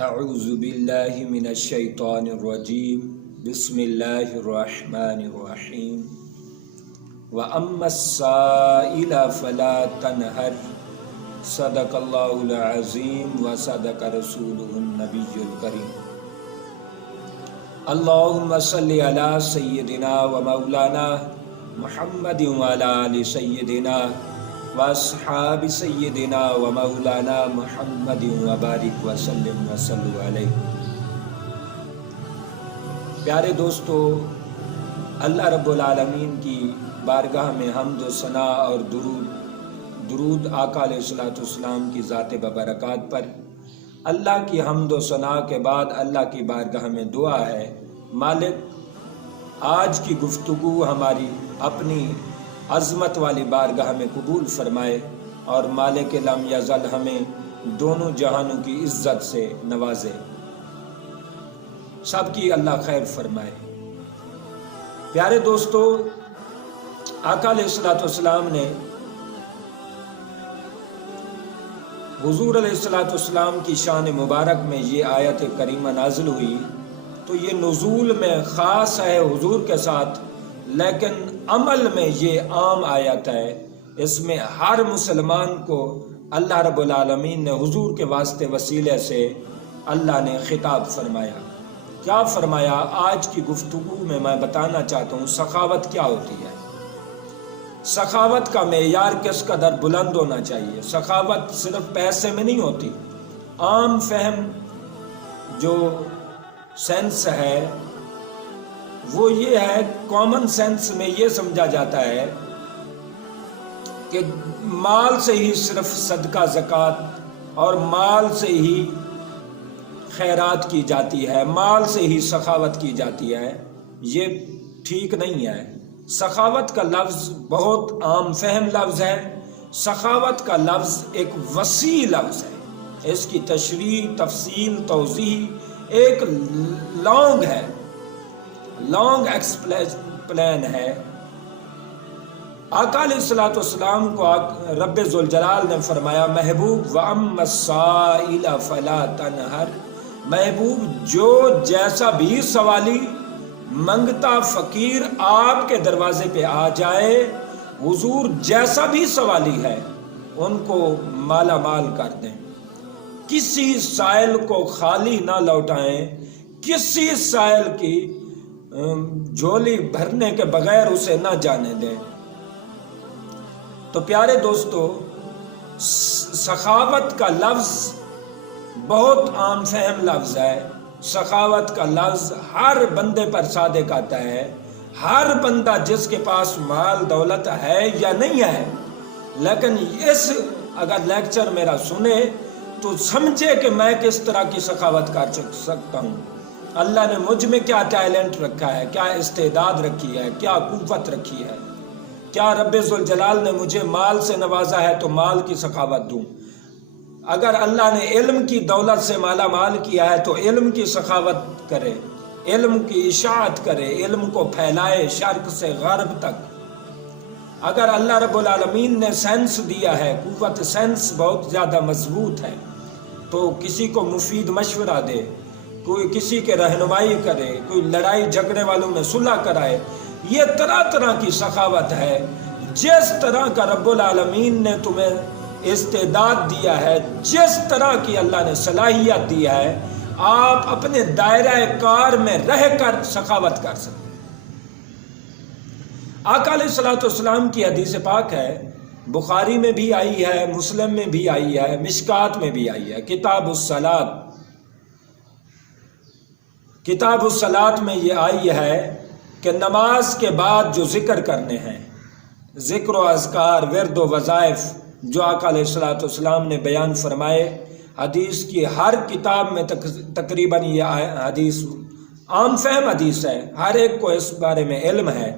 اعوذ باللہ من الشیطان الرجیم بسم اللہ الرحمن الرحیم وَأَمَّا السَّائِلَ فَلَا تَنْهَرْ صدق اللہ العظیم وصدق رسولہ النبی الکریم اللہم صلی علی سیدنا و مولانا محمد وعلی آل سیدنا واصحاب سیدنا و مولانا محمد وبارک وسلم وصلو علیہ۔ پیارے دوستو، اللہ رب العالمین کی بارگاہ میں حمد و ثنا اور درود آقا علیہ الصلوۃ والسلام کی ذات ببرکات پر اللہ کی حمد و ثنا کے بعد اللہ کی بارگاہ میں دعا ہے، مالک آج کی گفتگو ہماری اپنی عظمت والی بارگاہ میں قبول فرمائے اور مالک لم یزل ہمیں دونوں جہانوں کی عزت سے نوازے، سب کی اللہ خیر فرمائے۔ پیارے دوستو، آقا علیہ الصلوۃ والسلام نے حضور علیہ الصلوۃ والسلام کی شان مبارک میں یہ آیت کریمہ نازل ہوئی تو یہ نزول میں خاص ہے حضور کے ساتھ، لیکن عمل میں یہ عام آیت ہے۔ اس میں ہر مسلمان کو اللہ رب العالمین نے حضور کے واسطے وسیلے سے اللہ نے خطاب فرمایا۔ کیا فرمایا؟ آج کی گفتگو میں بتانا چاہتا ہوں سخاوت کیا ہوتی ہے، سخاوت کا معیار کس قدر بلند ہونا چاہیے۔ سخاوت صرف پیسے میں نہیں ہوتی، عام فہم جو سینس ہے وہ یہ ہے، کامن سینس میں یہ سمجھا جاتا ہے کہ مال سے ہی صرف صدقہ زکوٰۃ اور مال سے ہی خیرات کی جاتی ہے، مال سے ہی سخاوت کی جاتی ہے۔ یہ ٹھیک نہیں ہے۔ سخاوت کا لفظ بہت عام فہم لفظ ہے۔ سخاوت کا لفظ ایک وسیع لفظ ہے، اس کی تشریح، تفصیل، توضیح ایک لانگ ہے، لانگ ایکسپلین ہے۔ آقا علیہ الصلوۃ والسلام کو رب ذوالجلال نے فرمایا، محبوب وَأَمَّا السَّائِلَ فَلَا تَنْهَرْ، محبوب جو جیسا بھی سوالی منگتا فقیر آپ کے دروازے پہ آ جائے، حضور جیسا بھی سوالی ہے ان کو مالا مال کر دیں، کسی سائل کو خالی نہ لوٹائیں، کسی سائل کی جھولی بھرنے کے بغیر اسے نہ جانے دیں۔ تو پیارے دوستو، سخاوت کا لفظ بہت عام فہم لفظ ہے۔ سخاوت کا لفظ ہر بندے پر صادق آتا ہے۔ ہر بندہ جس کے پاس مال دولت ہے یا نہیں ہے، لیکن اگر لیکچر میرا سنے تو سمجھے کہ میں کس طرح کی سخاوت کر سکتا ہوں، اللہ نے مجھ میں کیا ٹیلنٹ رکھا ہے، کیا استعداد رکھی ہے، کیا قوت رکھی ہے۔ کیا رب ذوالجلال نے مجھے مال سے نوازا ہے تو مال کی سخاوت دوں، اگر اللہ نے علم کی دولت سے مالا مال کیا ہے تو علم کی سخاوت کرے، علم کی اشاعت کرے، علم کو پھیلائے شرق سے غرب تک۔ اگر اللہ رب العالمین نے سینس دیا ہے، قوت سینس بہت زیادہ مضبوط ہے، تو کسی کو مفید مشورہ دے، کوئی کسی کے رہنمائی کرے، کوئی لڑائی جھگڑے والوں میں صلح کرائے۔ یہ طرح طرح کی سخاوت ہے۔ جس طرح کا رب العالمین نے تمہیں استعداد دیا ہے، جس طرح کی اللہ نے صلاحیت دی ہے، آپ اپنے دائرہ کار میں رہ کر سخاوت کر سکتے ہیں۔ آقا علیہ الصلوۃ والسلام کی حدیث پاک ہے، بخاری میں بھی آئی ہے، مسلم میں بھی آئی ہے، مشکات میں بھی آئی ہے، کتاب الصلاۃ میں یہ آئی ہے کہ نماز کے بعد جو ذکر کرنے ہیں، ذکر و اذکار، ورد و وظائف جو آقا علیہ الصلوۃ والسلام نے بیان فرمائے، حدیث کی ہر کتاب میں تقریباً یہ حدیث عام فہم حدیث ہے، ہر ایک کو اس بارے میں علم ہے۔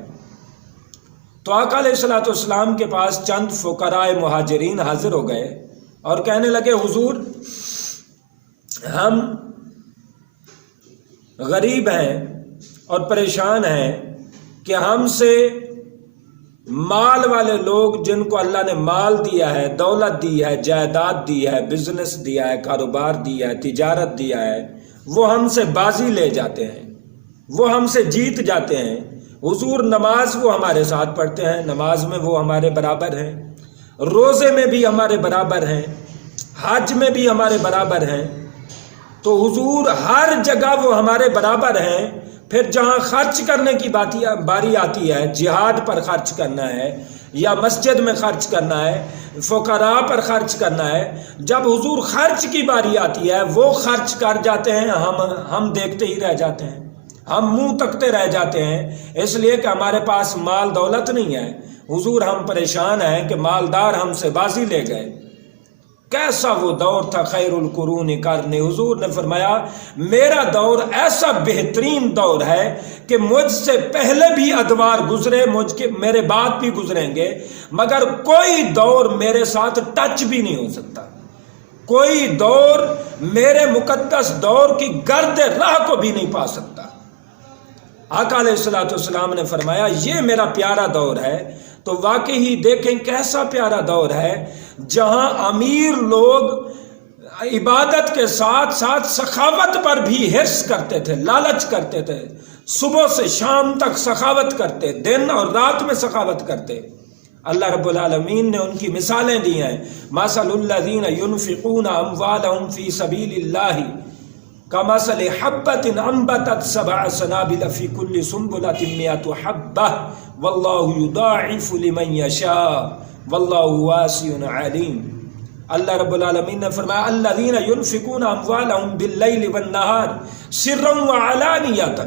تو آقا علیہ الصلوۃ والسلام کے پاس چند فقراء مہاجرین حاضر ہو گئے اور کہنے لگے، حضور ہم غریب ہیں اور پریشان ہیں کہ ہم سے مال والے لوگ جن کو اللہ نے مال دیا ہے، دولت دی ہے، جائیداد دی ہے، بزنس دیا ہے، کاروبار دیا ہے، تجارت دیا ہے، وہ ہم سے بازی لے جاتے ہیں، وہ ہم سے جیت جاتے ہیں۔ حضور نماز وہ ہمارے ساتھ پڑھتے ہیں، نماز میں وہ ہمارے برابر ہیں، روزے میں بھی ہمارے برابر ہیں، حج میں بھی ہمارے برابر ہیں۔ تو حضور ہر جگہ وہ ہمارے برابر ہیں۔ پھر جہاں خرچ کرنے کی باری آتی ہے، جہاد پر خرچ کرنا ہے یا مسجد میں خرچ کرنا ہے، فقراء پر خرچ کرنا ہے، جب حضور خرچ کی باری آتی ہے وہ خرچ کر جاتے ہیں، ہم دیکھتے ہی رہ جاتے ہیں، ہم منہ تکتے رہ جاتے ہیں، اس لیے کہ ہمارے پاس مال دولت نہیں ہے۔ حضور ہم پریشان ہیں کہ مالدار ہم سے بازی لے گئے۔ کیسا وہ دور تھا خیر القرون قرنی۔ حضور نے فرمایا میرا دور ایسا بہترین دور ہے کہ مجھ سے پہلے بھی ادوار گزرے، میرے بعد بھی گزریں گے، مگر کوئی دور میرے ساتھ ٹچ بھی نہیں ہو سکتا، کوئی دور میرے مقدس دور کی گرد راہ کو بھی نہیں پا سکتا۔ آقا علیہ الصلوۃ والسلام نے فرمایا یہ میرا پیارا دور ہے۔ تو واقعی ہی دیکھیں کیسا پیارا دور ہے، جہاں امیر لوگ عبادت کے ساتھ ساتھ سخاوت پر بھی حرص کرتے تھے، لالچ کرتے تھے، صبح سے شام تک سخاوت کرتے، دن اور رات میں سخاوت کرتے۔ اللہ رب العالمین نے ان کی مثالیں دی ہیں، مثل الذین ينفقون اموالهم فی سبیل اللہ کمثل حبۃ انبتت سبع سنابل فی کل سنبلۃ مئۃ حبۃ واللہ یضاعف لمن یشاء واللہ واسع علیم۔ اللہ رب العالمین نے فرمایا الذین ينفقون اموالهم باللیل والنہار سرا وعلانیۃ،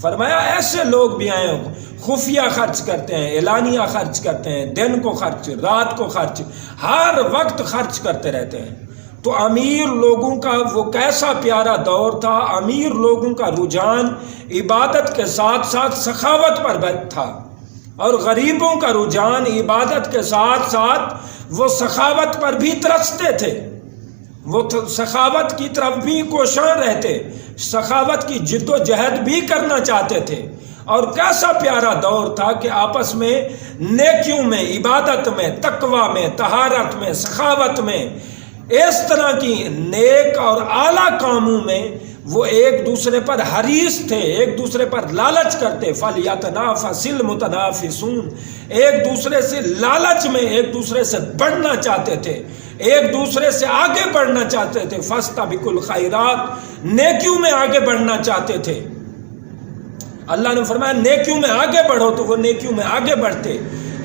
فرمایا ایسے لوگ بھی آئے خفیہ خرچ کرتے ہیں، اعلانیہ خرچ کرتے ہیں، دن کو خرچ، رات کو خرچ، ہر وقت خرچ کرتے رہتے ہیں۔ تو امیر لوگوں کا وہ کیسا پیارا دور تھا، امیر لوگوں کا رجحان عبادت کے ساتھ ساتھ سخاوت پر تھا، اور غریبوں کا رجحان عبادت کے ساتھ ساتھ وہ سخاوت پر بھی ترستے تھے، وہ سخاوت کی طرف بھی کوشاں رہتے، سخاوت کی جد و جہد بھی کرنا چاہتے تھے۔ اور کیسا پیارا دور تھا کہ آپس میں نیکیوں میں، عبادت میں، تقوی میں، طہارت میں، سخاوت میں، اس طرح کی نیک اور اعلیٰ کاموں میں وہ ایک دوسرے پر حریص تھے، ایک دوسرے پر لالچ کرتے۔ فَلْيَتَنَافَسِ الْمُتَنَافِسُونَ، ایک دوسرے سے لالچ میں ایک دوسرے سے بڑھنا چاہتے تھے، ایک دوسرے سے آگے بڑھنا چاہتے تھے۔ فَاسْتَبِقُوا الْخَيْرَاتِ، نیکیوں میں آگے بڑھنا چاہتے تھے۔ اللہ نے فرمایا نیکیوں میں آگے بڑھو، تو وہ نیکیوں میں آگے بڑھتے،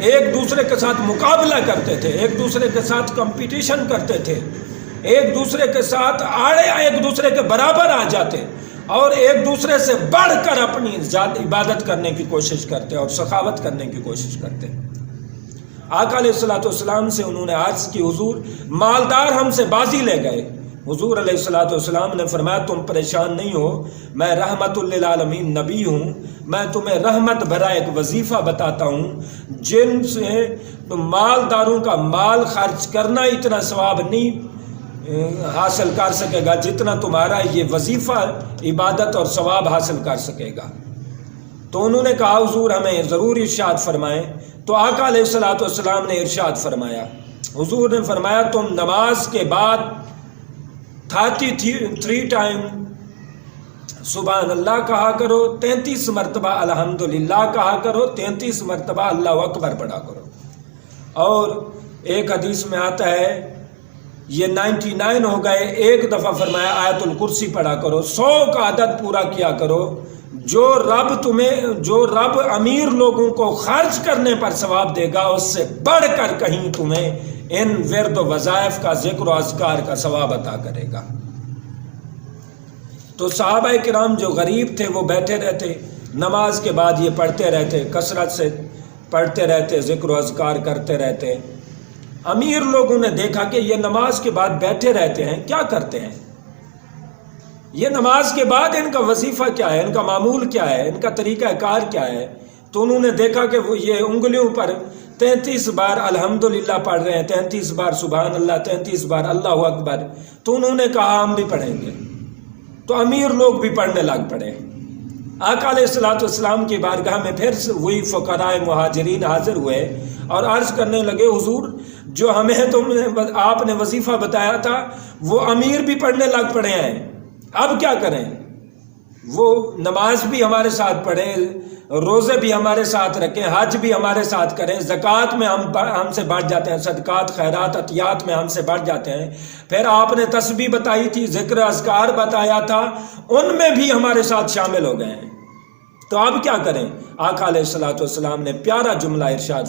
ایک دوسرے کے ساتھ مقابلہ کرتے تھے، ایک دوسرے کے ساتھ کمپٹیشن کرتے تھے، ایک دوسرے کے ساتھ آڑے ایک دوسرے کے برابر آ جاتے، اور ایک دوسرے سے بڑھ کر اپنی عبادت کرنے کی کوشش کرتے اور سخاوت کرنے کی کوشش کرتے۔ آقا علیہ الصلوۃ والسلام سے انہوں نے عرض کی حضور مالدار ہم سے بازی لے گئے۔ حضور علیہ الصلوۃ والسلام نے فرمایا تم پریشان نہیں ہو، میں رحمت للعالمین نبی ہوں، میں تمہیں رحمت بھرا ایک وظیفہ بتاتا ہوں جن سے مالداروں کا مال خرچ کرنا اتنا ثواب نہیں حاصل کر سکے گا جتنا تمہارا یہ وظیفہ عبادت اور ثواب حاصل کر سکے گا۔ تو انہوں نے کہا حضور ہمیں ضرور ارشاد فرمائیں۔ تو آقا علیہ الصلوۃ والسلام نے ارشاد فرمایا، حضور نے فرمایا تم نماز کے بعد 33 ٹائم سبحان اللہ کہا کرو، 33 مرتبہ الحمدللہ کہا کرو، 33 مرتبہ اللہ اکبر پڑھا کرو۔ اور ایک حدیث میں آتا ہے یہ 99 ہو گئے، ایک دفعہ فرمایا آیت الکرسی پڑھا کرو، 100 کا عدد پورا کیا کرو۔ جو رب امیر لوگوں کو خرچ کرنے پر ثواب دے گا اس سے بڑھ کر کہیں تمہیں ان ورد و وظائف کا ذکر و اذکار کا ثواب عطا کرے گا۔ تو صحابہ کرام جو غریب تھے وہ بیٹھے رہتے، نماز کے بعد یہ پڑھتے رہتے، کثرت سے پڑھتے رہتے، ذکر و اذکار کرتے رہتے۔ امیر لوگوں نے دیکھا کہ یہ نماز کے بعد بیٹھے رہتے ہیں، کیا کرتے ہیں؟ یہ نماز کے بعد ان کا وظیفہ کیا ہے، ان کا معمول کیا ہے، ان کا طریقہ کار کیا ہے؟ تو انہوں نے دیکھا کہ وہ یہ انگلیوں پر 33 بار الحمدللہ پڑھ رہے ہیں، 33 بار سبحان اللہ، 33 بار اللہ اکبر۔ تو انہوں نے کہا ہم بھی پڑھیں گے۔ تو امیر لوگ بھی پڑھنے لگ پڑے۔ آقا علیہ الصلوۃ والسلام کی بارگاہ میں پھر وہی فقراء مہاجرین حاضر ہوئے اور عرض کرنے لگے حضور جو ہمیں آپ نے وظیفہ بتایا تھا وہ امیر بھی پڑھنے لگ پڑے ہیں، اب کیا کریں؟ وہ نماز بھی ہمارے ساتھ پڑھیں، روزے بھی ہمارے ساتھ رکھیں، حج بھی ہمارے ساتھ کریں، زکوٰۃ میں ہم سے بڑھ جاتے ہیں، صدقات خیرات عطیات میں ہم سے بڑھ جاتے ہیں، پھر آپ نے تسبیح بتائی تھی، ذکر اذکار بتایا تھا، ان میں بھی ہمارے ساتھ شامل ہو گئے ہیں، تو اب کیا کریں؟ آقا علیہ الصلوۃ والسلام نے پیارا جملہ ارشاد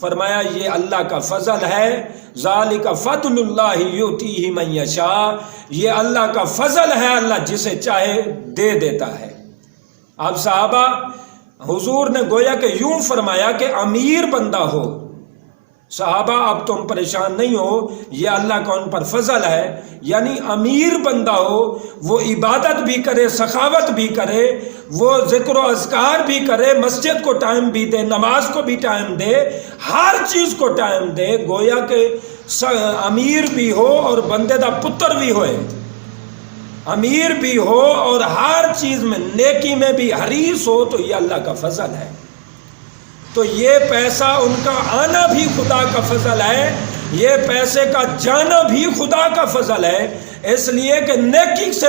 فرمایا یہ اللہ کا فضل ہے، ذالک فضل اللہ یؤتیہ من یشاء، یہ اللہ کا فضل ہے، اللہ جسے چاہے دے دیتا ہے۔ اب صحابہ حضور نے گویا کہ یوں فرمایا کہ امیر بندہ ہو، صحابہ اب تم پریشان نہیں ہو، یہ اللہ کا ان پر فضل ہے، یعنی امیر بندہ ہو، وہ عبادت بھی کرے، سخاوت بھی کرے، وہ ذکر و اذکار بھی کرے، مسجد کو ٹائم بھی دے، نماز کو بھی ٹائم دے، ہر چیز کو ٹائم دے، گویا کہ امیر بھی ہو اور بندے دا پتر بھی ہوئے، امیر بھی ہو اور ہر چیز میں نیکی میں بھی حریص ہو، تو یہ اللہ کا فضل ہے۔ تو یہ پیسہ ان کا آنا بھی خدا کا فضل ہے، یہ پیسے کا جانا بھی خدا کا فضل ہے، اس لیے کہ نیکی سے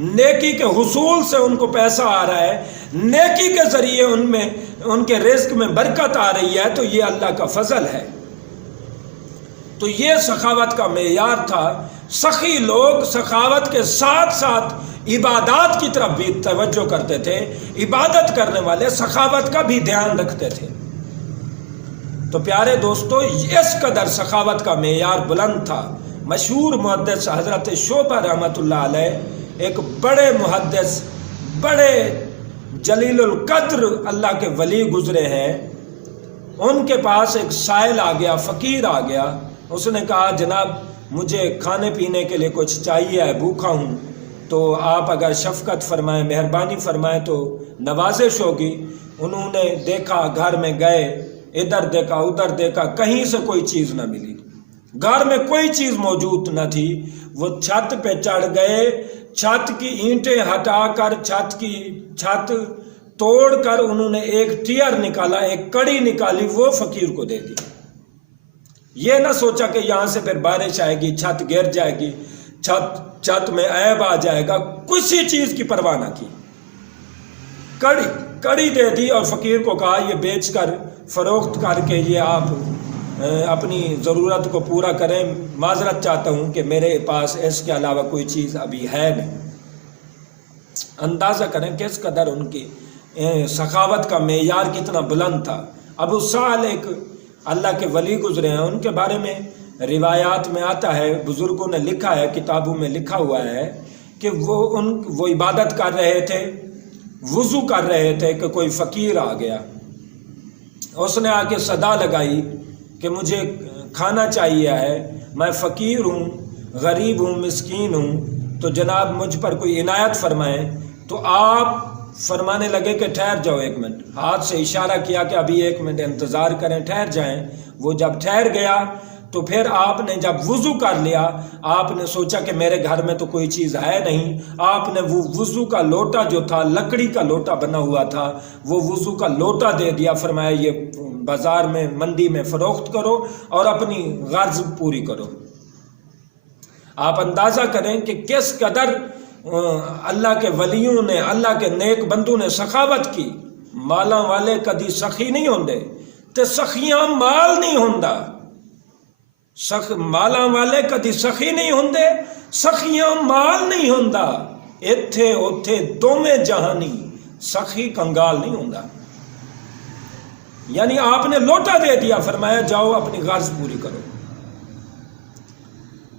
نیکی کے حصول سے ان کو پیسہ آ رہا ہے، نیکی کے ذریعے ان کے رزق میں برکت آ رہی ہے، تو یہ اللہ کا فضل ہے۔ تو یہ سخاوت کا معیار تھا۔ سخی لوگ سخاوت کے ساتھ ساتھ عبادات کی طرف بھی توجہ کرتے تھے، عبادت کرنے والے سخاوت کا بھی دھیان رکھتے تھے۔ تو پیارے دوستو، اس قدر سخاوت کا معیار بلند تھا۔ مشہور محدث حضرت شعبہ رحمۃ اللہ علیہ، ایک بڑے محدث، بڑے جلیل القدر اللہ کے ولی گزرے ہیں، ان کے پاس ایک سائل آ گیا، فقیر آ گیا، اس نے کہا جناب مجھے کھانے پینے کے لیے کچھ چاہیے ہے، بھوکا ہوں، تو آپ اگر شفقت فرمائیں، مہربانی فرمائیں تو نوازش ہوگی۔ انہوں نے دیکھا، گھر میں گئے، ادھر دیکھا ادھر دیکھا، کہیں سے کوئی چیز نہ ملی، گھر میں کوئی چیز موجود نہ تھی۔ وہ چھت پہ چڑھ گئے، چھت کی اینٹیں ہٹا کر، چھت توڑ کر انہوں نے ایک ٹیر نکالا، ایک کڑی نکالی، وہ فقیر کو دے دی۔ یہ نہ سوچا کہ یہاں سے پھر بارش آئے گی، چھت گر جائے گی، چھت میں عیب آ جائے گا، کسی چیز کی پرواہ نہ کی، کڑی دے دی اور فقیر کو کہا یہ بیچ کر، فروخت کر کے یہ آپ اپنی ضرورت کو پورا کریں، معذرت چاہتا ہوں کہ میرے پاس اس کے علاوہ کوئی چیز ابھی ہے نہیں۔ اندازہ کریں کس قدر ان کی سخاوت کا معیار کتنا بلند تھا۔ ابو سال ایک اللہ کے ولی گزرے ہیں، ان کے بارے میں روایات میں آتا ہے، بزرگوں نے لکھا ہے، کتابوں میں لکھا ہوا ہے کہ وہ عبادت کر رہے تھے، وضو کر رہے تھے کہ کوئی فقیر آ گیا، اس نے آ کے صدا لگائی کہ مجھے کھانا چاہیے ہے، میں فقیر ہوں، غریب ہوں، مسکین ہوں، تو جناب مجھ پر کوئی عنایت فرمائیں۔ تو آپ فرمانے لگے کہ ٹھہر جاؤ ایک منٹ، ہاتھ سے اشارہ کیا کہ ابھی ایک منٹ انتظار کریں، ٹھہر جائیں۔ وہ جب ٹھہر گیا تو پھر آپ نے جب وضو کر لیا، آپ نے سوچا کہ میرے گھر میں تو کوئی چیز ہے نہیں، آپ نے وہ وضو کا لوٹا جو تھا، لکڑی کا لوٹا بنا ہوا تھا، وہ وضو کا لوٹا دے دیا، فرمایا یہ بازار میں، منڈی میں فروخت کرو اور اپنی غرض پوری کرو۔ آپ اندازہ کریں کہ کس قدر اللہ کے ولیوں نے، اللہ کے نیک بندوں نے سخاوت کی۔ مالاں والے کدی سخی نہیں ہوندے تے سخیاں مال نہیں ہوندا، مالاں والے کدی سخی نہیں ہوندے، سخیاں مال نہیں ہوندا، ایتھے اوتھے دوویں جہانی، سخی کنگال نہیں ہوندا۔ یعنی آپ نے لوٹا دے دیا، فرمایا جاؤ اپنی غرض پوری کرو۔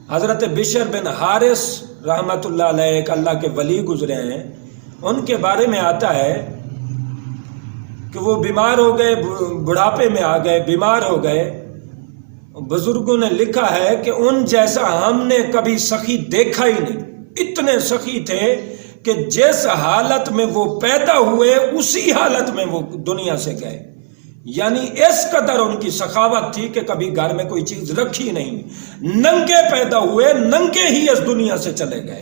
حضرت بشر بن حارث رحمت اللہ علیہ ایک اللہ کے ولی گزرے ہیں، ان کے بارے میں آتا ہے کہ وہ بیمار ہو گئے، بڑھاپے میں آ گئے، بیمار ہو گئے۔ بزرگوں نے لکھا ہے کہ ان جیسا ہم نے کبھی سخی دیکھا ہی نہیں، اتنے سخی تھے کہ جس حالت میں وہ پیدا ہوئے اسی حالت میں وہ دنیا سے گئے۔ یعنی اس قدر ان کی سخاوت تھی کہ کبھی گھر میں کوئی چیز رکھی نہیں، ننگے پیدا ہوئے، ننگے ہی اس دنیا سے چلے گئے۔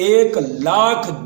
1,00,000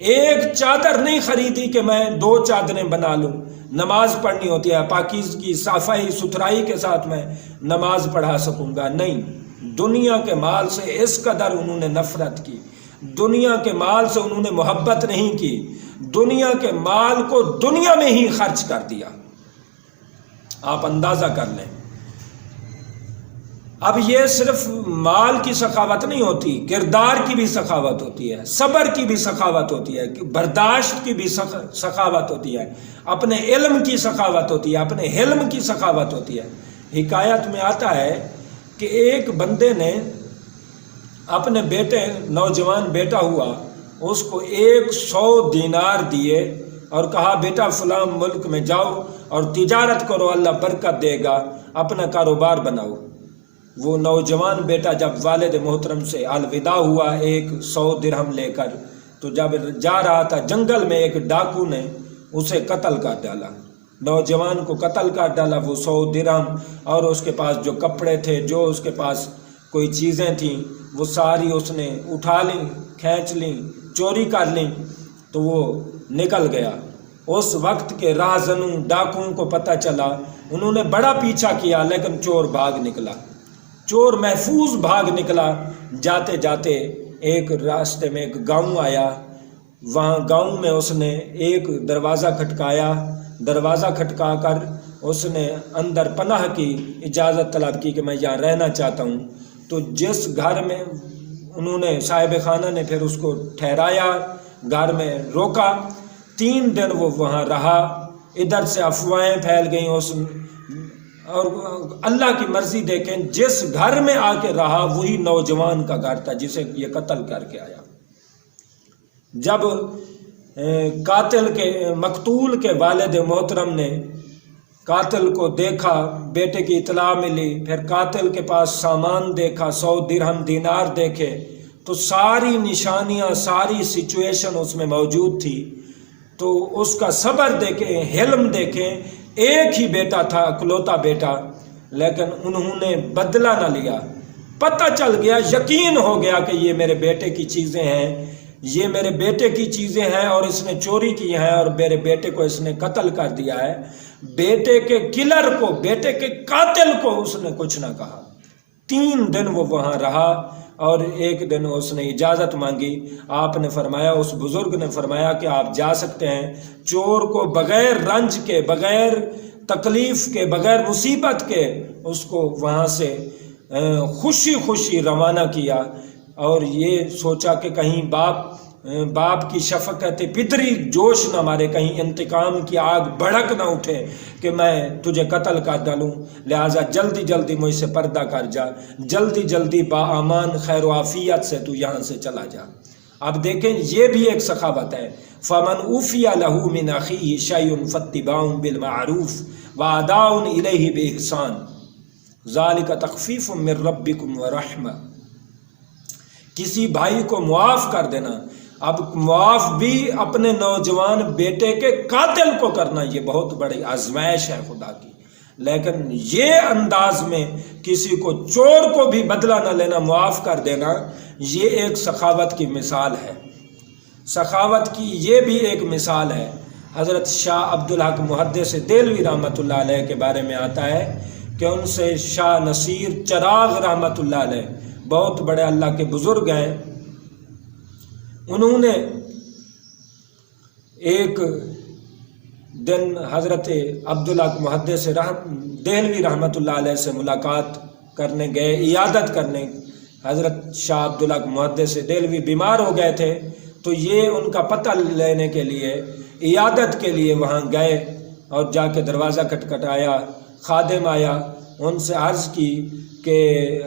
ایک چادر نہیں خریدی کہ میں 2 چادریں بنا لوں. نماز پڑھنی ہوتی ہے پاکیزگی صفائی ستھرائی کے ساتھ میں نماز پڑھا سکوں گا. نہیں، دنیا کے مال سے اس قدر انہوں نے نفرت کی، دنیا کے مال سے انہوں نے محبت نہیں کی، دنیا کے مال کو دنیا میں ہی خرچ کر دیا. آپ اندازہ کر لیں. اب یہ صرف مال کی سخاوت نہیں ہوتی، کردار کی بھی سخاوت ہوتی ہے، صبر کی بھی سخاوت ہوتی ہے، برداشت کی بھی سخاوت ہوتی ہے، اپنے علم کی سخاوت ہوتی ہے، اپنے حلم کی سخاوت ہوتی ہے. حکایت میں آتا ہے کہ ایک بندے نے اپنے بیٹے، نوجوان بیٹا ہوا، اس کو 100 دینار دیے اور کہا بیٹا فلاں ملک میں جاؤ اور تجارت کرو، اللہ برکت دے گا، اپنا کاروبار بناؤ. وہ نوجوان بیٹا جب والد محترم سے الوداع ہوا 100 درہم لے کر، تو جب جا رہا تھا جنگل میں ایک ڈاکو نے اسے قتل کر ڈالا. نوجوان کو قتل کر ڈالا. وہ 100 درہم اور اس کے پاس جو کپڑے تھے، جو اس کے پاس کوئی چیزیں تھیں، وہ ساری اس نے اٹھا لیں، کھینچ لیں، چوری کر لیں. تو وہ نکل گیا. اس وقت کے راہزنوں ڈاکوؤں کو پتہ چلا، انہوں نے بڑا پیچھا کیا لیکن چور بھاگ نکلا، چور محفوظ بھاگ نکلا. جاتے جاتے ایک راستے میں ایک گاؤں آیا. وہاں گاؤں میں اس نے ایک دروازہ کھٹکایا. دروازہ کھٹکا کر اس نے اندر پناہ کی، اجازت طلب کی کہ میں یہاں رہنا چاہتا ہوں. تو جس گھر میں انہوں نے، صاحب خانہ نے پھر اس کو ٹھہرایا، گھر میں روکا. 3 دن وہ وہاں رہا. ادھر سے افواہیں پھیل گئیں اور اللہ کی مرضی دیکھیں، جس گھر میں آ کے رہا وہی نوجوان کا گھر تھا جسے یہ قتل کر کے آیا. جب مقتول کے والد محترم نے قاتل کو دیکھا، بیٹے کی اطلاع ملی، پھر قاتل کے پاس سامان دیکھا، 100 درہم دینار دیکھے، تو ساری نشانیاں، ساری سچویشن اس میں موجود تھی. تو اس کا صبر دیکھیں، حلم دیکھیں. ایک ہی بیٹا تھا، اکلوتا بیٹا، لیکن انہوں نے بدلہ نہ لیا. پتہ چل گیا، یقین ہو گیا کہ یہ میرے بیٹے کی چیزیں ہیں، یہ میرے بیٹے کی چیزیں ہیں اور اس نے چوری کی ہے اور میرے بیٹے کو اس نے قتل کر دیا ہے. بیٹے کے کلر کو، بیٹے کے قاتل کو اس نے کچھ نہ کہا. 3 دن وہ وہاں رہا اور ایک دن اس نے اجازت مانگی. آپ نے فرمایا، اس بزرگ نے فرمایا کہ آپ جا سکتے ہیں. چور کو بغیر رنج کے، بغیر تکلیف کے، بغیر مصیبت کے اس کو وہاں سے خوشی خوشی روانہ کیا، اور یہ سوچا کہ کہیں باپ کی شفقت پدری جوش نہ مارے، کہیں انتقام کی آگ بھڑک نہ اٹھے کہ میں تجھے قتل کر ڈالوں، لہٰذا جلدی جلدی مجھ سے پردہ کر جا، جلدی جلدی باامان خیر و عافیت سے تو یہاں سے چلا جا. اب دیکھیں، یہ بھی ایک سخاوت ہے. فَمَنْ أُوفِيَ لَهُ مِنْ أَخِيهِ شَيْءٌ فَاتِّبَاعٌ بِالْمَعْرُوفِ وَأَدَاءٌ إِلَيْهِ بِإِحْسَانٍ ذَلِكَ تَخْفِيفٌ مِّن رَّبِّكُمْ وَرَحْمَةٌ. کسی بھائی کو معاف کر دینا. اب معاف بھی اپنے نوجوان بیٹے کے قاتل کو کرنا، یہ بہت بڑی آزمائش ہے خدا کی. لیکن یہ انداز میں کسی کو، چور کو بھی بدلہ نہ لینا، معاف کر دینا، یہ ایک سخاوت کی مثال ہے. سخاوت کی یہ بھی ایک مثال ہے. حضرت شاہ عبدالحق محدث دہلوی رحمۃ اللہ علیہ کے بارے میں آتا ہے کہ ان سے شاہ نصیر چراغ رحمۃ اللہ علیہ، بہت بڑے اللہ کے بزرگ ہیں، انہوں نے ایک دن حضرت عبدالحق محدث دہلوی رحمۃ اللہ علیہ سے ملاقات کرنے گئے، عیادت کرنے. حضرت شاہ عبدالحق محدث دہلوی بیمار ہو گئے تھے، تو یہ ان کا پتہ لینے کے لیے، عیادت کے لیے وہاں گئے اور جا کے دروازہ کھٹکھٹایا. خادم آیا، ان سے عرض کی کہ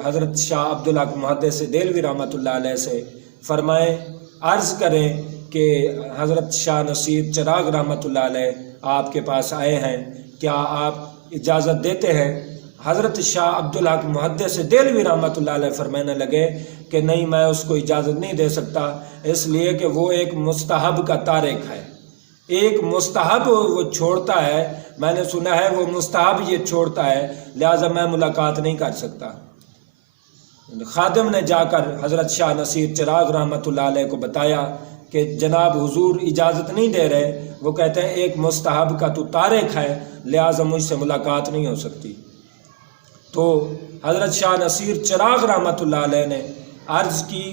حضرت شاہ عبدالحق محدث دہلوی رحمۃ اللہ علیہ سے فرمائیں، عرض کریں کہ حضرت شاہ نصیر چراغ رحمۃ اللہ علیہ آپ کے پاس آئے ہیں، کیا آپ اجازت دیتے ہیں؟ حضرت شاہ عبدالحق محدث دہلوی رحمۃ اللہ علیہ فرمانے لگے کہ نہیں، میں اس کو اجازت نہیں دے سکتا، اس لیے کہ وہ ایک مستحب کا تارک ہے. ایک مستحب وہ چھوڑتا ہے، میں نے سنا ہے وہ مستحب یہ چھوڑتا ہے، لہٰذا میں ملاقات نہیں کر سکتا. خادم نے جا کر حضرت شاہ نصیر چراغ رحمۃ اللہ علیہ کو بتایا کہ جناب حضور اجازت نہیں دے رہے، وہ کہتے ہیں ایک مستحب کا تو تارک ہے، لہٰذا مجھ سے ملاقات نہیں ہو سکتی۔ تو حضرت شاہ نصیر چراغ رحمۃ اللہ علیہ نے عرض کی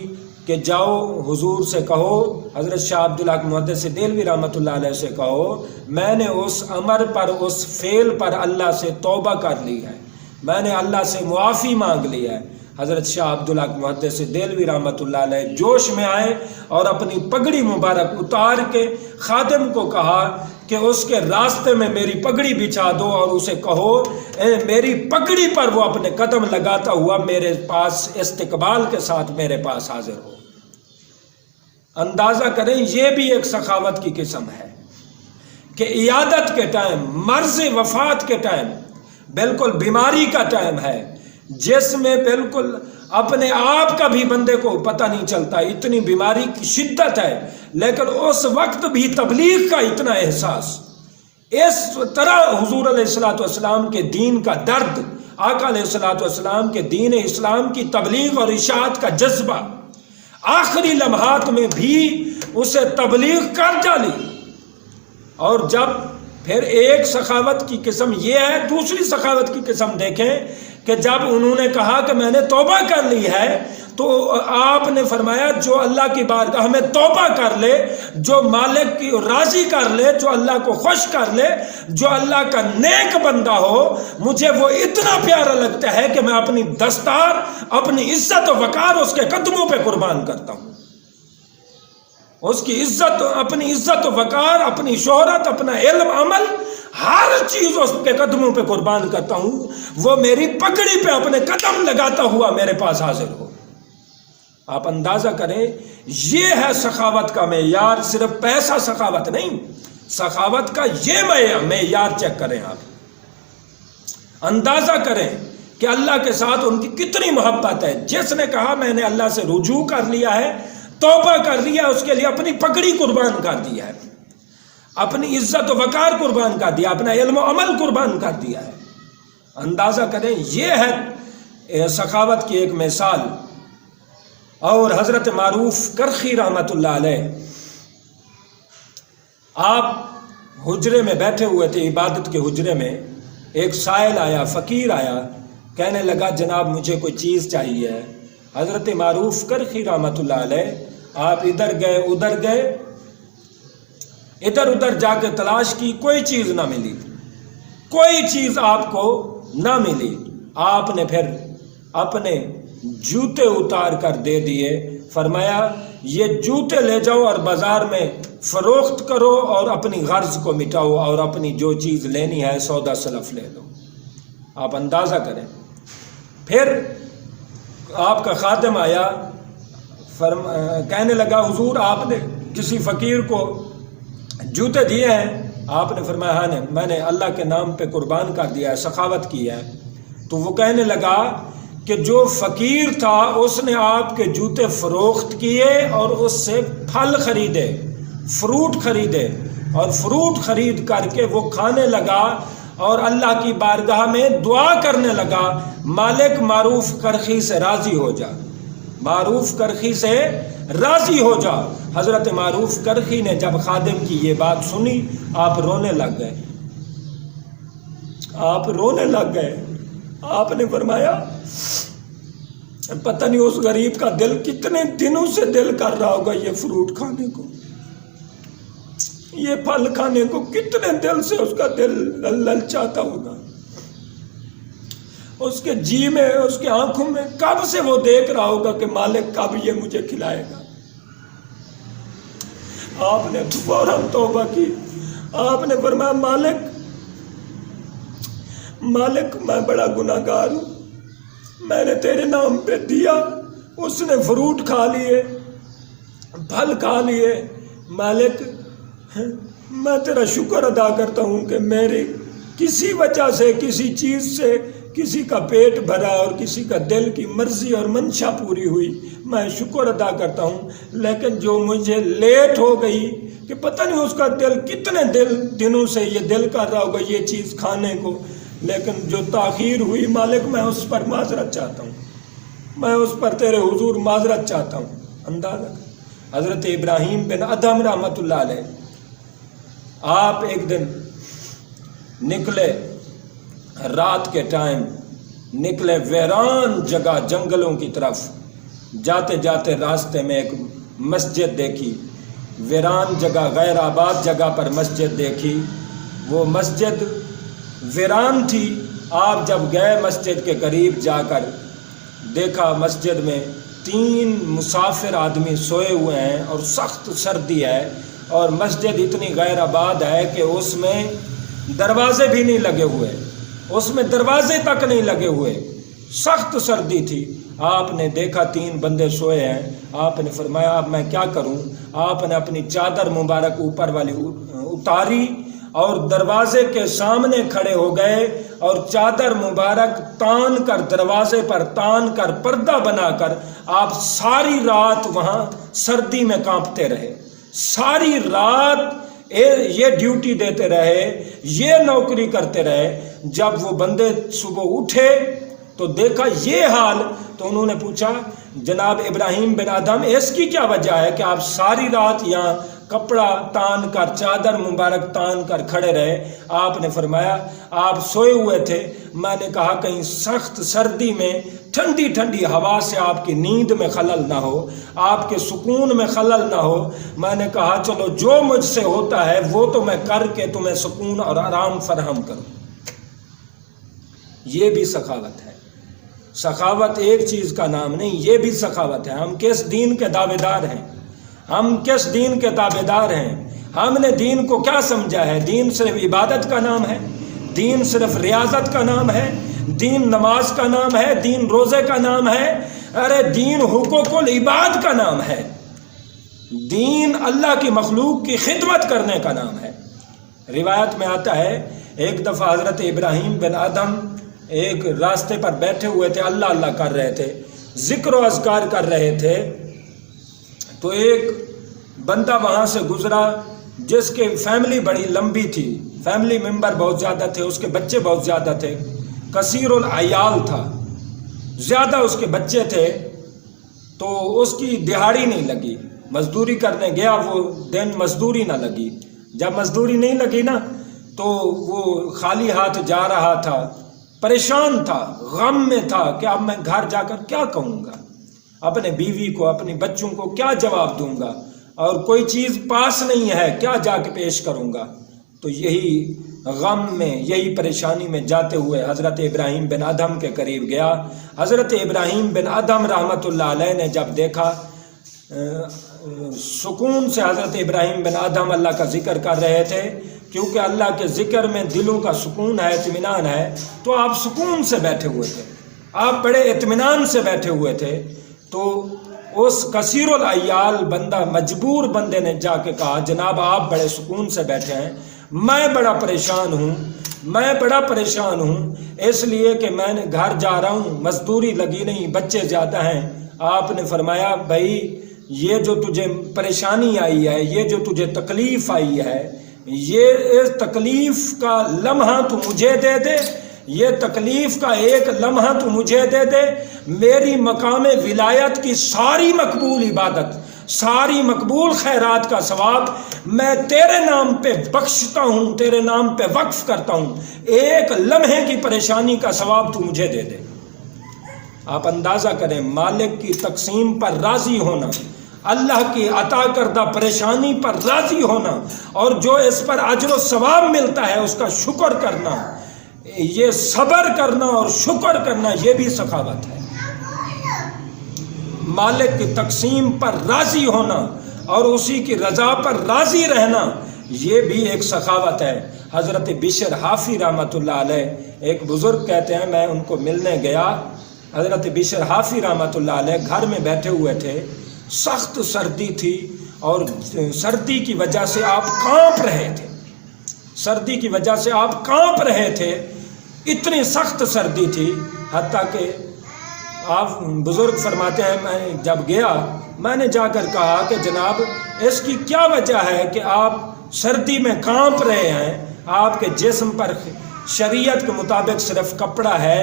کہ جاؤ حضور سے کہو، حضرت شاہ عبدالحق محدث دہلوی رحمۃ اللہ علیہ سے کہو میں نے اس امر پر، اس فعل پر اللہ سے توبہ کر لی ہے، میں نے اللہ سے معافی مانگ لی ہے۔ حضرت شاہ عبدالحق محدث دہلوی رحمۃ اللہ علیہ جوش میں آئے اور اپنی پگڑی مبارک اتار کے خادم کو کہا کہ اس کے راستے میں میری پگڑی بچھا دو اور اسے کہو میری پگڑی پر وہ اپنے قدم لگاتا ہوا میرے پاس استقبال کے ساتھ میرے پاس حاضر ہو۔ اندازہ کریں یہ بھی ایک سخاوت کی قسم ہے کہ عیادت کے ٹائم، مرض وفات کے ٹائم، بالکل بیماری کا ٹائم ہے جس میں بالکل اپنے آپ کا بھی بندے کو پتہ نہیں چلتا، اتنی بیماری کی شدت ہے، لیکن اس وقت بھی تبلیغ کا اتنا احساس، اس طرح حضور علیہ الصلوۃ والسلام کے دین کا درد، آقا علیہ الصلوۃ والسلام کے دین اسلام کی تبلیغ اور اشاعت کا جذبہ آخری لمحات میں بھی اسے تبلیغ کر ڈالی۔ اور جب پھر ایک سخاوت کی قسم یہ ہے، دوسری سخاوت کی قسم دیکھیں کہ جب انہوں نے کہا کہ میں نے توبہ کر لی ہے تو آپ نے فرمایا جو اللہ کی بارگاہ میں توبہ کر لے، جو مالک کی راضی کر لے، جو اللہ کو خوش کر لے، جو اللہ کا نیک بندہ ہو، مجھے وہ اتنا پیارا لگتا ہے کہ میں اپنی دستار، اپنی عزت و وقار اس کے قدموں پہ قربان کرتا ہوں۔ اس کی عزت، اپنی عزت و وقار، اپنی شہرت، اپنا علم، عمل، ہر چیز اس کے قدموں پہ قربان کرتا ہوں، وہ میری پگڑی پہ اپنے قدم لگاتا ہوا میرے پاس حاضر ہو۔ آپ اندازہ کریں یہ ہے سخاوت کا معیار، صرف پیسہ سخاوت نہیں، سخاوت کا یہ معیار چیک کریں، آپ اندازہ کریں کہ اللہ کے ساتھ ان کی کتنی محبت ہے۔ جس نے کہا میں نے اللہ سے رجوع کر لیا ہے، توبہ کر لیا، اس کے لیے اپنی پگڑی قربان کر دیا ہے، اپنی عزت و وقار قربان کر دیا، اپنا علم و عمل قربان کر دیا ہے۔ اندازہ کریں یہ ہے سخاوت کی ایک مثال۔ اور حضرت معروف کرخی رحمۃ اللہ علیہ، آپ حجرے میں بیٹھے ہوئے تھے، عبادت کے حجرے میں، ایک سائل آیا، فقیر آیا، کہنے لگا جناب مجھے کوئی چیز چاہیے ہے۔ حضرت معروف کرخی رحمۃ اللہ علیہ آپ ادھر گئے ادھر گئے، ادھر ادھر جا کے تلاش کی، کوئی چیز نہ ملی، کوئی چیز آپ کو نہ ملی۔ آپ نے پھر اپنے جوتے اتار کر دے دیے، فرمایا یہ جوتے لے جاؤ اور بازار میں فروخت کرو اور اپنی غرض کو مٹاؤ اور اپنی جو چیز لینی ہے سودا سلف لے لو۔ آپ اندازہ کریں۔ پھر آپ کا خادم آیا، کہنے لگا حضور آپ نے کسی فقیر کو جوتے دیے ہیں؟ آپ نے فرمایا ہاں میں نے اللہ کے نام پہ قربان کر دیا ہے، سخاوت کی ہے۔ تو وہ کہنے لگا کہ جو فقیر تھا اس نے آپ کے جوتے فروخت کیے اور اس سے پھل خریدے، فروٹ خریدے، اور فروٹ خرید کر کے وہ کھانے لگا اور اللہ کی بارگاہ میں دعا کرنے لگا مالک معروف کرخی سے راضی ہو جا، معروف کرخی سے راضی ہو جا۔ حضرت معروف کرخی نے جب خادم کی یہ بات سنی آپ رونے لگ گئے، آپ رونے لگ گئے۔ آپ نے فرمایا پتہ نہیں اس غریب کا دل کتنے دنوں سے دل کر رہا ہوگا یہ فروٹ کھانے کو، یہ پھل کھانے کو، کتنے دل سے اس کا دل للچاتا ہوگا، اس کے جی میں، اس کے آنکھوں میں کب سے وہ دیکھ رہا ہوگا کہ مالک کب یہ مجھے کھلائے گا۔ آپ نے فوراً توبہ کی، آپ نے فرمایا مالک میں بڑا گناہگار ہوں، میں نے تیرے نام پہ دیا، اس نے فروٹ کھا لیے، پھل کھا لیے، مالک میں تیرا شکر ادا کرتا ہوں کہ میری کسی وجہ سے، کسی چیز سے کسی کا پیٹ بھرا اور کسی کا دل کی مرضی اور منشا پوری ہوئی، میں شکر ادا کرتا ہوں۔ لیکن جو مجھے لیٹ ہو گئی کہ پتہ نہیں اس کا دل کتنے دنوں سے یہ دل کر رہا ہوگا یہ چیز کھانے کو، لیکن جو تاخیر ہوئی مالک میں اس پر معذرت چاہتا ہوں، میں اس پر تیرے حضور معذرت چاہتا ہوں۔ اندازہ حضرت ابراہیم بن ادھم رحمۃ اللہ علیہ آپ ایک دن نکلے، رات کے ٹائم نکلے ویران جگہ جنگلوں کی طرف، جاتے جاتے راستے میں ایک مسجد دیکھی، ویران جگہ غیر آباد جگہ پر مسجد دیکھی، وہ مسجد ویران تھی۔ آپ جب گئے مسجد کے قریب جا کر دیکھا مسجد میں 3 مسافر آدمی سوئے ہوئے ہیں اور سخت سردی ہے، اور مسجد اتنی غیر آباد ہے کہ اس میں دروازے بھی نہیں لگے ہوئے، اس میں دروازے تک نہیں لگے ہوئے، سخت سردی تھی۔ آپ نے دیکھا 3 بندے سوئے ہیں، آپ نے فرمایا اب میں کیا کروں؟ آپ نے اپنی چادر مبارک اوپر والی اتاری اور دروازے کے سامنے کھڑے ہو گئے، اور چادر مبارک تان کر، دروازے پر تان کر، پردہ بنا کر آپ ساری رات وہاں سردی میں کانپتے رہے، ساری رات یہ ڈیوٹی دیتے رہے، یہ نوکری کرتے رہے۔ جب وہ بندے صبح اٹھے تو دیکھا یہ حال، تو انہوں نے پوچھا جناب ابراہیم بن ادھم اس کی کیا وجہ ہے کہ آپ ساری رات یہاں کپڑا تان کر، چادر مبارک تان کر کھڑے رہے؟ آپ نے فرمایا آپ سوئے ہوئے تھے، میں نے کہا کہیں سخت سردی میں ٹھنڈی ٹھنڈی ہوا سے آپ کی نیند میں خلل نہ ہو، آپ کے سکون میں خلل نہ ہو، میں نے کہا چلو جو مجھ سے ہوتا ہے وہ تو میں کر کے تمہیں سکون اور آرام فراہم کروں۔ یہ بھی سخاوت ہے۔ سخاوت ایک چیز کا نام نہیں، یہ بھی سخاوت ہے۔ ہم کس دین کے دعوے دار ہیں؟ ہم کس دین کے دعوے دار ہیں؟ ہم نے دین کو کیا سمجھا ہے؟ دین صرف عبادت کا نام ہے، دین صرف ریاضت کا نام ہے، دین نماز کا نام ہے، دین روزے کا نام ہے، ارے دین حقوق العباد کا نام ہے، دین اللہ کی مخلوق کی خدمت کرنے کا نام ہے۔ روایت میں آتا ہے ایک دفعہ حضرت ابراہیم بن ادھم ایک راستے پر بیٹھے ہوئے تھے، اللہ اللہ کر رہے تھے، ذکر و اذکار کر رہے تھے، تو ایک بندہ وہاں سے گزرا جس کے فیملی بڑی لمبی تھی، فیملی ممبر بہت زیادہ تھے، اس کے بچے بہت زیادہ تھے، کثیر العیال تھا، زیادہ اس کے بچے تھے، تو اس کی دہاڑی نہیں لگی، مزدوری کرنے گیا وہ دن مزدوری نہ لگی، جب مزدوری نہیں لگی نا تو وہ خالی ہاتھ جا رہا تھا، پریشان تھا، غم میں تھا کہ اب میں گھر جا کر کیا کہوں گا، اپنے بیوی کو اپنے بچوں کو کیا جواب دوں گا، اور کوئی چیز پاس نہیں ہے، کیا جا کے پیش کروں گا۔ تو یہی غم میں، یہی پریشانی میں جاتے ہوئے حضرت ابراہیم بن ادھم کے قریب گیا۔ حضرت ابراہیم بن ادھم رحمۃ اللہ علیہ نے جب دیکھا سکون سے حضرت ابراہیم بن ادھم اللہ کا ذکر کر رہے تھے، کیونکہ اللہ کے ذکر میں دلوں کا سکون ہے، اطمینان ہے، تو آپ سکون سے بیٹھے ہوئے تھے، آپ بڑے اطمینان سے بیٹھے ہوئے تھے۔ تو اس کثیر العیال بندہ، مجبور بندے نے جا کے کہا جناب آپ بڑے سکون سے بیٹھے ہیں، میں بڑا پریشان ہوں، میں بڑا پریشان ہوں، اس لیے کہ میں نے گھر جا رہا ہوں، مزدوری لگی نہیں، بچے زیادہ ہیں۔ آپ نے فرمایا بھائی یہ جو تجھے پریشانی آئی ہے، یہ جو تجھے تکلیف آئی ہے، یہ اس تکلیف کا لمحہ تو مجھے دے دے، یہ تکلیف کا ایک لمحہ تو مجھے دے دے، میری مقام ولایت کی ساری مقبول عبادت، ساری مقبول خیرات کا ثواب میں تیرے نام پہ بخشتا ہوں، تیرے نام پہ وقف کرتا ہوں، ایک لمحے کی پریشانی کا ثواب تو مجھے دے دے۔ آپ اندازہ کریں مالک کی تقسیم پر راضی ہونا، اللہ کی عطا کردہ پریشانی پر راضی ہونا، اور جو اس پر اجر و ثواب ملتا ہے اس کا شکر کرنا، یہ صبر کرنا اور شکر کرنا، یہ بھی سخاوت ہے۔ مالک کی تقسیم پر راضی ہونا اور اسی کی رضا پر راضی رہنا، یہ بھی ایک سخاوت ہے۔ حضرت بشر حافی رحمۃ اللہ علیہ ایک بزرگ کہتے ہیں میں ان کو ملنے گیا، حضرت بشر حافی رحمۃ اللہ علیہ گھر میں بیٹھے ہوئے تھے، سخت سردی تھی اور سردی کی وجہ سے آپ کانپ رہے تھے، سردی کی وجہ سے آپ کانپ رہے تھے، اتنی سخت سردی تھی، حتیٰ کہ آپ بزرگ فرماتے ہیں میں جب گیا میں نے جا کر کہا کہ جناب اس کی کیا وجہ ہے کہ آپ سردی میں کانپ رہے ہیں، آپ کے جسم پر شریعت کے مطابق صرف کپڑا ہے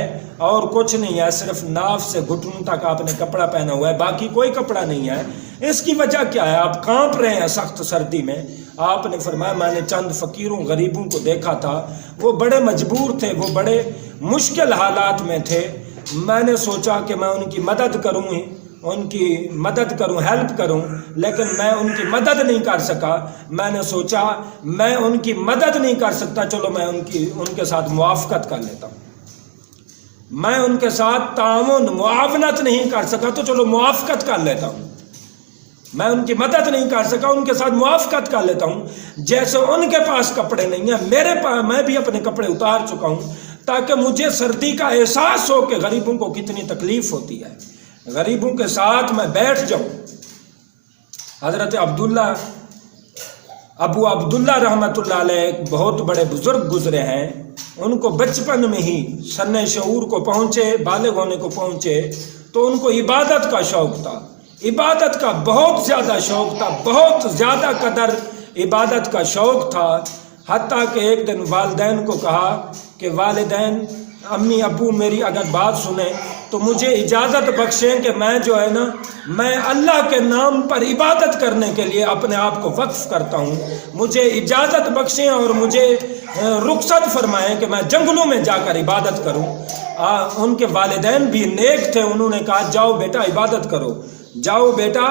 اور کچھ نہیں ہے، صرف ناف سے گھٹنوں تک آپ نے کپڑا پہنا ہوا ہے، باقی کوئی کپڑا نہیں ہے۔ اس کی وجہ کیا ہے؟ آپ کانپ رہے ہیں سخت سردی میں۔ آپ نے فرمایا میں نے چند فقیروں غریبوں کو دیکھا تھا، وہ بڑے مجبور تھے، وہ بڑے مشکل حالات میں تھے، میں نے سوچا کہ میں ان کی مدد کروں، ہیلپ کروں، لیکن میں ان کی مدد نہیں کر سکا۔ میں نے سوچا میں ان کی مدد نہیں کر سکتا، چلو میں ان کے ساتھ موافقت کر لیتا ہوں۔ میں ان کے ساتھ تعاون معاونت نہیں کر سکا تو چلو موافقت کر لیتا ہوں۔ میں ان کی مدد نہیں کر سکا، ان کے ساتھ موافقت کر لیتا ہوں۔ جیسے ان کے پاس کپڑے نہیں ہیں، میرے پاس، میں بھی اپنے کپڑے اتار چکا ہوں تاکہ مجھے سردی کا احساس ہو کہ غریبوں کو کتنی تکلیف ہوتی ہے، غریبوں کے ساتھ میں بیٹھ جاؤں۔ حضرت ابو عبداللہ رحمۃ اللہ علیہ ایک بہت بڑے بزرگ گزرے ہیں، ان کو بچپن میں ہی سن شعور کو پہنچے، بالغ ہونے کو پہنچے تو ان کو عبادت کا شوق تھا، عبادت کا بہت زیادہ شوق تھا، بہت زیادہ قدر عبادت کا شوق تھا، حتیٰ کہ ایک دن والدین کو کہا کہ والدین، امی ابو میری اگر بات سنیں تو مجھے اجازت بخشیں کہ میں اللہ کے نام پر عبادت کرنے کے لیے اپنے آپ کو وقف کرتا ہوں، مجھے اجازت بخشیں اور مجھے رخصت فرمائیں کہ میں جنگلوں میں جا کر عبادت کروں۔ ان کے والدین بھی نیک تھے، انہوں نے کہا جاؤ بیٹا عبادت کرو، جاؤ بیٹا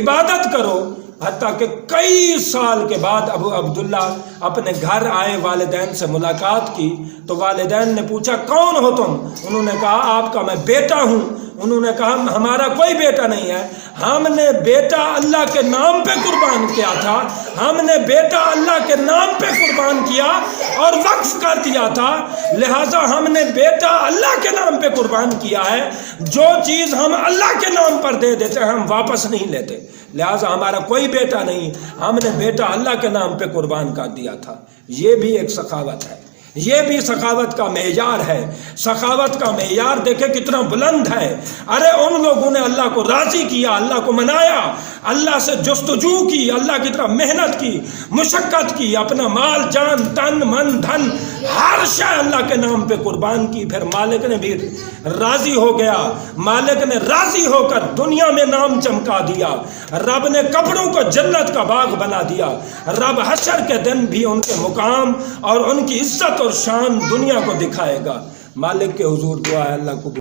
عبادت کرو۔ حتیٰ کہ کئی سال کے بعد ابو عبداللہ اپنے گھر آئے، والدین سے ملاقات کی تو والدین نے پوچھا کون ہو تم؟ انہوں نے کہا آپ کا میں بیٹا ہوں۔ انہوں نے کہا ہمارا کوئی بیٹا نہیں ہے، ہم نے بیٹا اللہ کے نام پہ قربان کیا تھا، ہم نے بیٹا اللہ کے نام پہ قربان کیا اور وقف کر دیا تھا، لہٰذا ہم نے بیٹا اللہ کے نام پہ قربان کیا ہے، جو چیز ہم اللہ کے نام پر دے دیتے ہیں ہم واپس نہیں لیتے، لہٰذا ہمارا کوئی بیٹا نہیں، ہم نے بیٹا اللہ کے نام پہ قربان کر دیا تھا۔ یہ بھی ایک سخاوت ہے، یہ بھی سخاوت کا معیار ہے۔ سخاوت کا معیار دیکھیں کتنا بلند ہے۔ ارے ان لوگوں نے اللہ کو راضی کیا، اللہ کو منایا، اللہ سے جستجو کی، اللہ کی طرف محنت کی، مشقت کی، اپنا مال جان تن من دھن ہر شے اللہ کے نام پہ قربان کی، پھر مالک نے بھی راضی ہو گیا، مالک نے راضی ہو کر دنیا میں نام چمکا دیا، رب نے قبروں کو جنت کا باغ بنا دیا، رب حشر کے دن بھی ان کے مقام اور ان کی عزت اور شان دنیا کو دکھائے گا۔ مالک کے حضور دعا ہے اللہ کو